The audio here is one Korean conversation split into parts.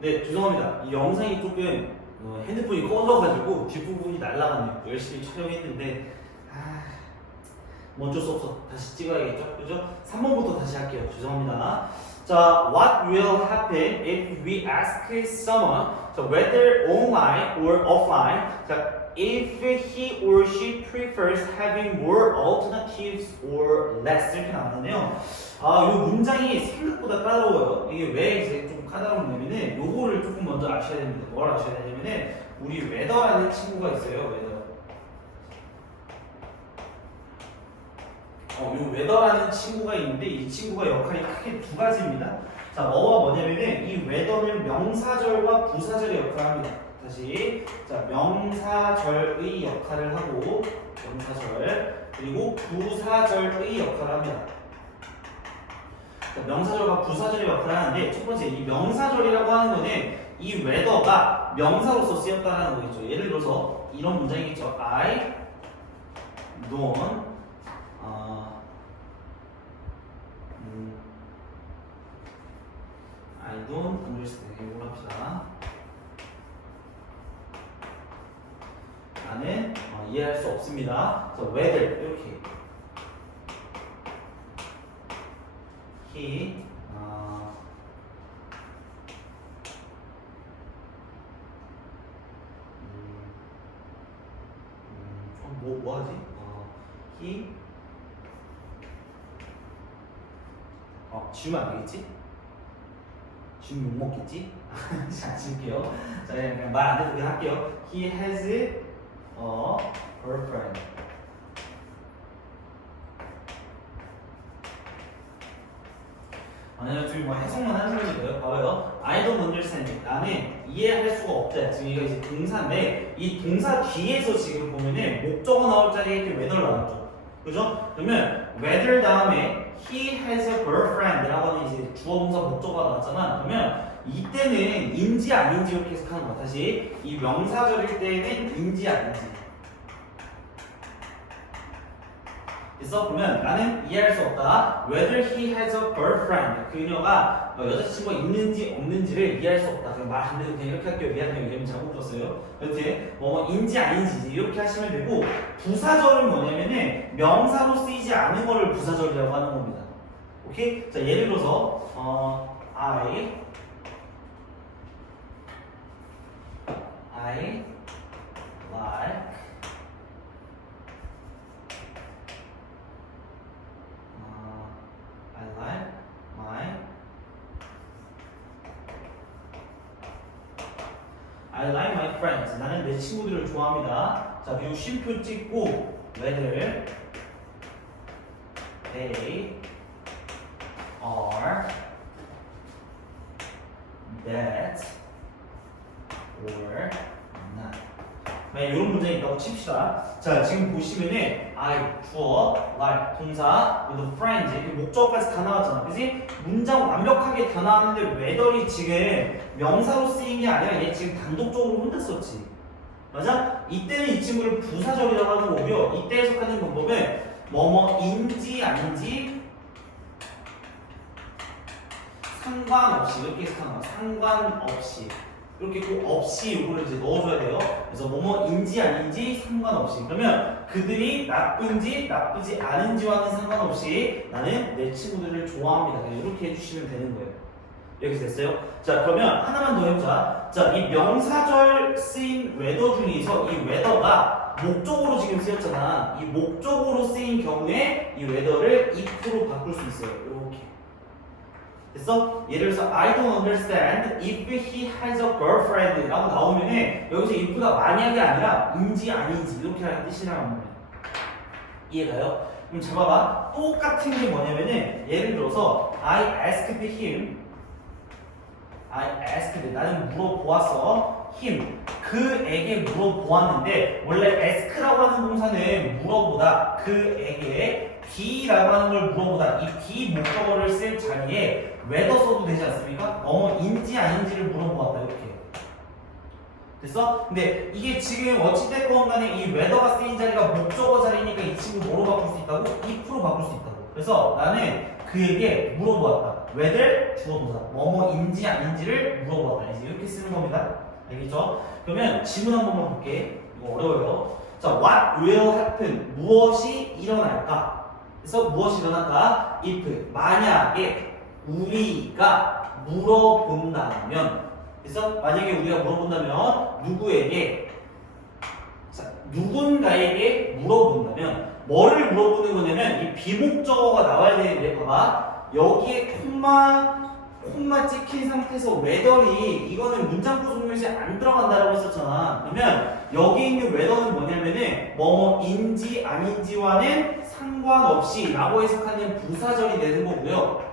네, 죄송합니다. 이 영상이 조금 어, 핸드폰이 꺼져가지고 뒷부분이 날라갔네요. 열심히 촬영했는데 아, 뭐 어쩔 수 없어. 다시 찍어야겠죠? 그죠? 3번부터 다시 할게요. 죄송합니다. 자, what will happen if we ask someone, 자, whether online or offline, 자, if he or she prefers having more alternatives or less 이렇게 나왔는데요. 아, 이 문장이 생각보다 까다로워요. 이게 왜 이제 좀 까다롭냐면은 요거를 조금 먼저 아셔야 됩니다. 뭘 아셔야 되냐면은 우리 웨더라는 친구가 있어요. 웨더. 어, 요 웨더라는 친구가 있는데 이 친구가 역할이 크게 두 가지입니다. 자, 뭐와 뭐냐면은 이 웨더는 명사절과 부사절의 역할을 합니다. 다시 자 명사절의 역할을 하고 명사절 그리고 부사절의 역할을 합니다. 자, 명사절과 부사절의 역할을 하는데 첫 번째 이 명사절이라고 하는 거는 이 웨더가 명사로서 쓰였다라는 거겠죠. 예를 들어서 이런 문장이겠죠. I don't 어, 음, I don't understand 이걸 합시다. 나는 어, 이해할 수 없습니다. 그래서 whether 이렇게 he 어, 음, 음, 어, 뭐, 뭐 하지? 어, he 어, 지우면 안 되겠지? 지우면 못 먹겠지? 자, 지울게요. 자, 그냥 말 안 해도 그냥 할게요. He has a girlfriend. 아니요, 지금 뭐 해석만 하는 거니까요. 봐봐요. I don't understand. 나는 이해할 수가 없다. 지금 이거 이제 동사인데 이 동사 뒤에서 지금 보면은 목적어 나올 자리에 이렇게 whether 나왔죠. 그죠? 그러면 whether 다음에 he has a girlfriend라고 하는 이제 주어 동사 목적어가 나왔잖아. 그러면 이때는 인지 아닌지 이렇게 해석하는 거야. 다시 이 명사절일 때는 인지 아닌지. 그래서 그러면 나는 이해할 수 없다. Whether he has a girlfriend. 그녀가 어, 여자친구가 있는지 없는지를 이해할 수 없다. 그냥 말안 돼도 그냥 이렇게 할게요. 미안해요. 이러면 잘못 들었어요. 여튼 뭐 인지 아닌지 이렇게 하시면 되고 부사절은 뭐냐면은 명사로 쓰이지 않은 거를 부사절이라고 하는 겁니다. 오케이? 자 예를 들어서 어 I I like 어, I like my I like my friends. 나는 내 친구들을 좋아합니다. 자, 그리고 쉼표 찍고 whether they are that or not. 만약 이런 문장이 있다고 칩시다. 자, 지금 보시면은 I 주어, like 동사, with friends 이렇게 목적어까지 다 나왔잖아. 그지? 문장 완벽하게 다 나왔는데 whether이 지금 명사로 쓰인 게 아니라 얘 지금 단독적으로 혼자 썼지. 맞아? 이때는 이 친구를 부사절이라고 하는 거고요. 이때 해석하는 방법은 뭐뭐인지 아닌지 상관없이 이렇게 해석하는 거야. 상관없이. 이렇게 꼭 없이 이거를 이제 넣어줘야 돼요. 그래서 뭐뭐인지 아닌지 상관없이. 그러면 그들이 나쁜지 나쁘지 않은지와는 상관없이 나는 내 친구들을 좋아합니다. 이렇게 해주시면 되는 거예요. 여기서 됐어요? 자 그러면 하나만 더 해보자. 자 이 명사절 쓰인 웨더 중에서 이 웨더가 목적으로 지금 쓰였잖아. 이 목적으로 쓰인 경우에 이 웨더를 if로 바꿀 수 있어요. 이렇게. 됐어? 예를 들어서 I don't understand if he has a girlfriend 라고 나오면은 여기서 if가 만약이 아니라 인지 아닌지 이렇게 하는 뜻이라는 거예요. 이해가요? 그럼 잡아봐. 똑같은 게 뭐냐면은 예를 들어서 I asked him I asked 나는 물어보았어 him 그에게 물어보았는데 원래 ask라고 하는 동사는 물어보다 그에게 be라고 하는 걸 물어보다 이 be 목적어를 쓸 자리에 whether 써도 되지 않습니까? 어머인지 아닌지를 물어보았다 이렇게 됐어? 근데 이게 지금 어찌됐건 간에 이 whether가 쓰인 자리가 목적어 자리니까 이 친구 뭐로 바꿀 수 있다고? if로 바꿀 수 있다고 그래서 나는 그에게 물어보았다 whether 주어동사 뭐뭐인지 아닌지를 물어봐야지 이렇게 쓰는 겁니다. 알겠죠? 그러면 질문 한 번만 볼게. 이거 어려워요. 자, what will happen? 무엇이 일어날까? 그래서 무엇이 일어날까? if 만약에 우리가 물어본다면 그래서 만약에 우리가 물어본다면 누구에게 자, 누군가에게 물어본다면 뭐를 물어보는 거냐면 이 비목적어가 나와야 되는데 봐봐 여기에 콤마 콤마 찍힌 상태에서 whether이 이거는 문장 구성요에 안 들어간다라고 했었잖아 그러면 여기 있는 whether는 뭐냐면은 뭐뭐인지 아닌지와는 상관없이 라고 해석하는 부사절이 되는 거고요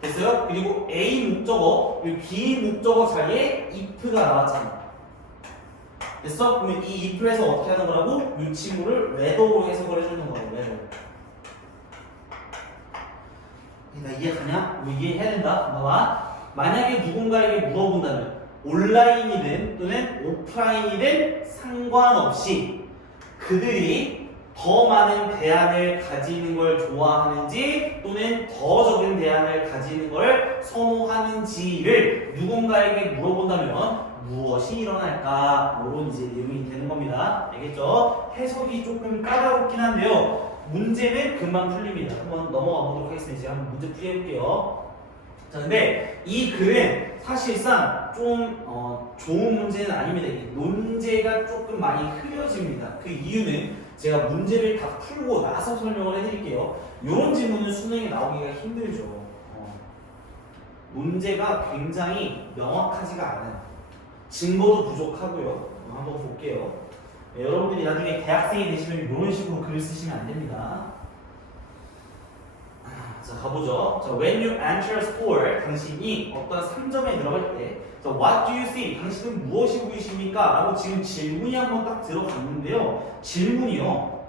됐어요? 그리고 A 목적어 그리고 B 목적어 자리에 if가 나왔잖아 됐어? 그러면 이 if에서 어떻게 하는 거라고? 이 친구를 whether로 해석을 해주는 거야 whether 나 이해가냐? 뭐 이해해야 된다? 봐봐 만약에 누군가에게 물어본다면 온라인이든 또는 오프라인이든 상관없이 그들이 더 많은 대안을 가지는 걸 좋아하는지 또는 더 적은 대안을 가지는 걸 선호하는지를 누군가에게 물어본다면 무엇이 일어날까? 이런 이제 내용이 되는 겁니다. 알겠죠? 해석이 조금 까다롭긴 한데요. 문제는 금방 풀립니다. 한번 넘어가 보도록 하겠습니다. 제가 한번 문제 풀어볼게요. 자, 근데 이 글은 사실상 좀 어, 좋은 문제는 아닙니다. 논제가 조금 많이 흐려집니다. 그 이유는 제가 문제를 다 풀고 나서 설명을 해드릴게요. 이런 질문은 수능에 나오기가 힘들죠. 어. 문제가 굉장히 명확하지가 않아요. 증거도 부족하고요. 어, 한번 볼게요. 네, 여러분들이 나중에 대학생이 되시면 이런 식으로 글을 쓰시면 안 됩니다. 아, 자 가보죠. 자, when you enter store, 당신이 어떤 상점에 들어갈 때, 자, what do you see? 당신은 무엇이 보이십니까? 라고 지금 질문이 한번 딱 들어갔는데요. 질문이요.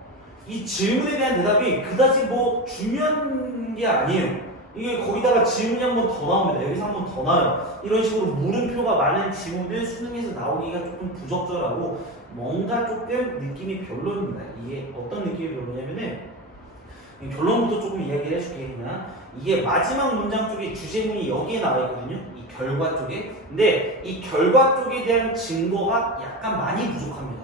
이 질문에 대한 대답이 그다지 뭐 중요한 게 아니에요. 이게 거기다가 질문이 한 번 더 나옵니다. 여기서 한 번 더 나와요. 이런 식으로 물음표가 많은 질문은 수능에서 나오기가 조금 부적절하고 뭔가 조금 느낌이 별로입니다. 이게 어떤 느낌이 별로냐면은 이 결론부터 조금 이야기를 해줄게 그냥 이게 마지막 문장 쪽에 주제문이 여기에 나와 있거든요. 이 결과 쪽에. 근데 이 결과 쪽에 대한 증거가 약간 많이 부족합니다.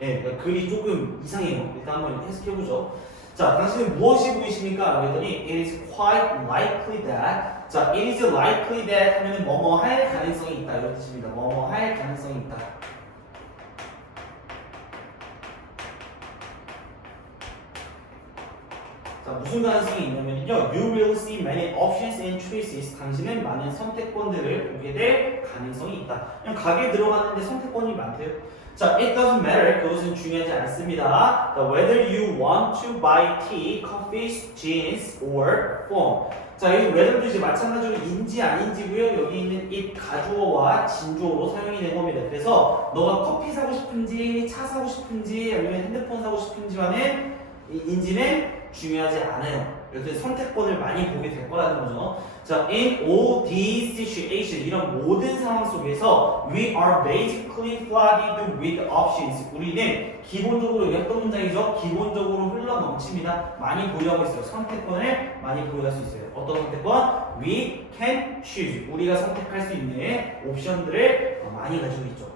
예, 그러니까 글이 조금 이상해요. 일단 한번 해석해보죠. 자, 당신은 무엇이 보이십니까? 라고 했더니 It is quite likely that 자, it is likely that 하면 뭐뭐 할 가능성이 있다 이런 뜻입니다. 뭐뭐 할 가능성이 있다. 자, 무슨 가능성이 있냐면요. You will see many options and choices. 당신은 많은 선택권들을 보게 될 가능성이 있다. 그냥 가게 들어갔는데 선택권이 많대요. 자, it doesn't matter. 그것은 중요하지 않습니다. 자, whether you want to buy tea, coffee, jeans, or phone. 자, 여기 whether도 이제 마찬가지로 인지 아닌지고요. 여기 있는 it 가주어와 진주어로 사용이 된 겁니다. 그래서 너가 커피 사고 싶은지, 차 사고 싶은지, 아니면 핸드폰 사고 싶은지와는 이 인지는 중요하지 않아요. 그래서 선택권을 많이 보게 될 거라는 거죠. 자, in all these situations 이런 모든 상황 속에서 we are basically flooded with options. 우리는 기본적으로 어떤 문장이죠? 기본적으로 흘러 넘칩니다. 많이 보유하고 있어요. 선택권을 많이 보유할 수 있어요. 어떤 선택권? We can choose. 우리가 선택할 수 있는 옵션들을 어, 많이 가지고 있죠.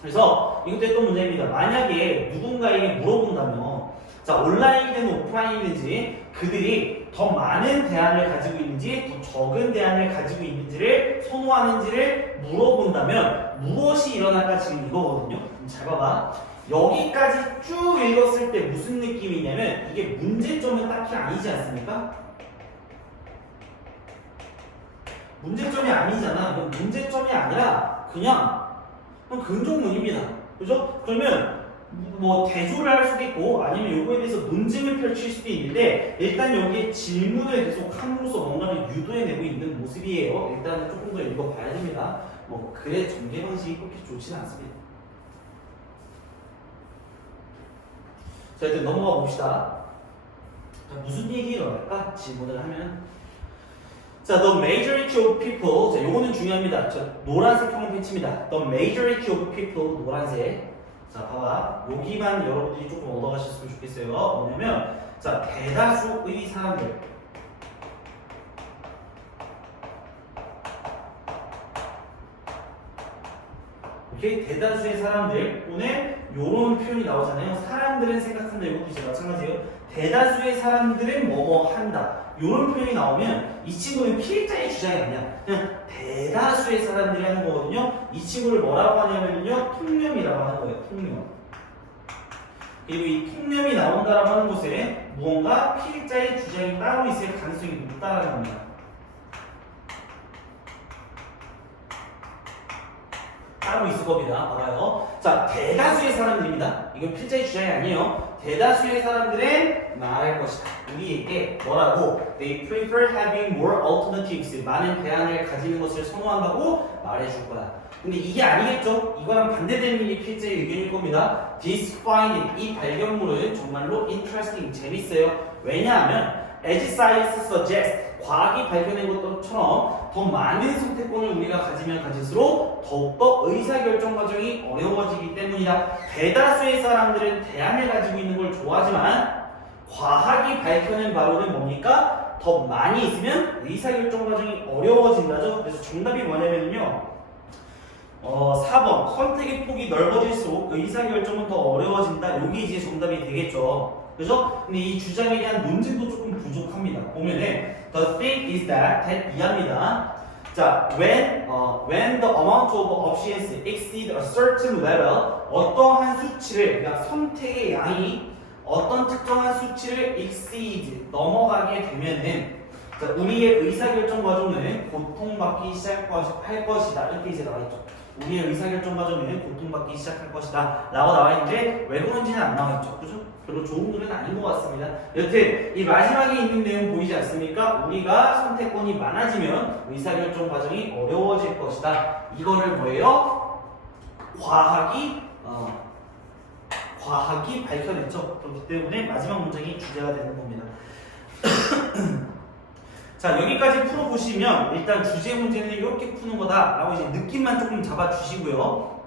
그래서 이것도 했던 문제입니다. 만약에 누군가에게 물어본다면 자, 온라인이든 오프라인이든지 그들이 더 많은 대안을 가지고 있는지 더 적은 대안을 가지고 있는지를 선호하는지를 물어본다면 무엇이 일어날까 지금 이거거든요. 잘 봐봐. 여기까지 쭉 읽었을 때 무슨 느낌이냐면 이게 문제점은 딱히 아니지 않습니까? 문제점이 아니잖아. 문제점이 아니라 그냥 근종문입니다. 그죠? 그러면 뭐 대조를 할 수도 있고 아니면 요거에 대해서 논증 을 펼칠 수도 있는데 일단 여기에 질문을 계속 함으로써 뭔가를 유도해내고 있는 모습이에요. 일단 조금 더 읽어봐야 됩니다. 뭐 글의 전개 방식이 그렇게 좋지는 않습니다. 자 일단 넘어가 봅시다. 자, 무슨 얘기 일어날까? 질문을 하면 자, the majority of people 자, 요거는 중요합니다. 자, 노란색 형은 패치입니다. the majority of people 노란색 자, 봐봐. 여기만 여러분들이 조금 얻어가셨으면 좋겠어요. 뭐냐면, 자, 대다수의 사람들. 오케이? 대다수의 사람들. 오늘 이런 표현이 나오잖아요. 사람들은 생각한다. 이것도 이제 마찬가지예요. 대다수의 사람들은 뭐뭐 한다. 요런 표현이 나오면 이 친구는 필자의 주장이 아니야. 그냥 대다수의 사람들이 하는 거거든요. 이 친구를 뭐라고 하냐면요. 통념이라고 하는 거예요. 통념. 그리고 이 통념이 나온다라고 하는 곳에 무언가 필자의 주장이 따로 있을 가능성이 높다라는 겁니다. 따로 있을 겁니다. 봐봐요. 자, 대다수의 사람들입니다. 이건 필자의 주장이 아니에요. 대다수의 사람들은 말할 것이다. 우리에게 뭐라고? They prefer having more alternatives. 많은 대안을 가지는 것을 선호한다고 말해줄 거야. 근데 이게 아니겠죠? 이거랑 반대되는 게 필자의 의견일 겁니다. This finding, 이 발견물은 정말로 interesting, 재밌어요. 왜냐하면 as science suggests, 과학이 발견한 것처럼 더 많은 선택권을 우리가 가지면 가질수록 더욱더 의사결정 과정이 어려워지기 때문이다. 대다수의 사람들은 대안을 가지고 있는 걸 좋아하지만 과학이 밝혀낸 바로는 뭡니까? 더 많이 있으면 의사결정 과정이 어려워진다죠. 그래서 정답이 뭐냐면요. 어, 4번 선택의 폭이 넓어질수록 의사결정은 더 어려워진다. 여기 이제 정답이 되겠죠. 그죠? 근데 이 주장에 대한 논증도 조금 부족합니다. 보면은 the thing is that that 이합니다. 자, when 어, when the amount of options exceed a certain level 어떠한 수치를 그러니까 선택의 양이 어떤 특정한 수치를 exceed 넘어가게 되면은 자, 우리의 의사결정 과정은 고통받기 시작할 것이다. 이렇게 이제 나와 있죠. 우리의 의사결정 과정은 고통받기 시작할 것이다. 라고 나와 있는데 왜 그런지는 안 나와 있죠. 그죠? 별로 좋은 글은 아닌 것 같습니다. 여튼 이 마지막에 있는 내용 보이지 않습니까? 우리가 선택권이 많아지면 의사결정 과정이 어려워질 것이다. 이거를 뭐예요? 과학이 어, 과학이 밝혀냈죠. 그렇기 때문에 마지막 문장이 주제가 되는 겁니다. 자 여기까지 풀어보시면 일단 주제 문제는 이렇게 푸는 거다라고 이제 느낌만 조금 잡아주시고요.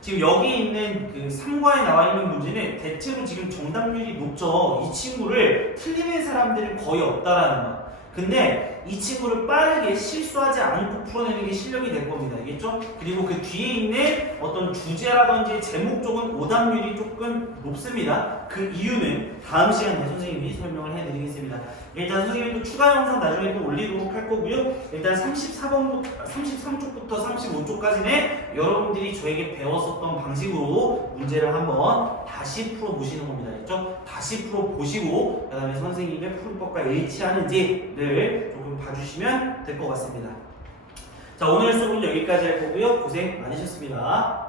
지금 여기 있는 그 3과에 나와 있는 문제는 대체로 지금 정답률이 높죠. 이 친구를 틀리는 사람들은 거의 없다라는 거. 근데 이 친구를 빠르게 실수하지 않고 풀어내는 게 실력이 될 겁니다. 알겠죠? 그리고 그 뒤에 있는 어떤 주제라든지 제목 쪽은 오답률이 조금 높습니다. 그 이유는 다음 시간에 선생님이 설명을 해드리겠습니다. 일단 선생님이 또 추가 영상 나중에 또 올리도록 할 거고요. 일단 34번, 33쪽부터 35쪽까지는 여러분들이 저에게 배웠었던 방식으로 문제를 한번 다시 풀어보시는 겁니다. 알겠죠? 다시 풀어보시고 그 다음에 선생님의 풀법과 일치하는지를 조금 봐주시면 될 것 같습니다. 자 오늘 수업은 여기까지 할 거고요. 고생 많으셨습니다.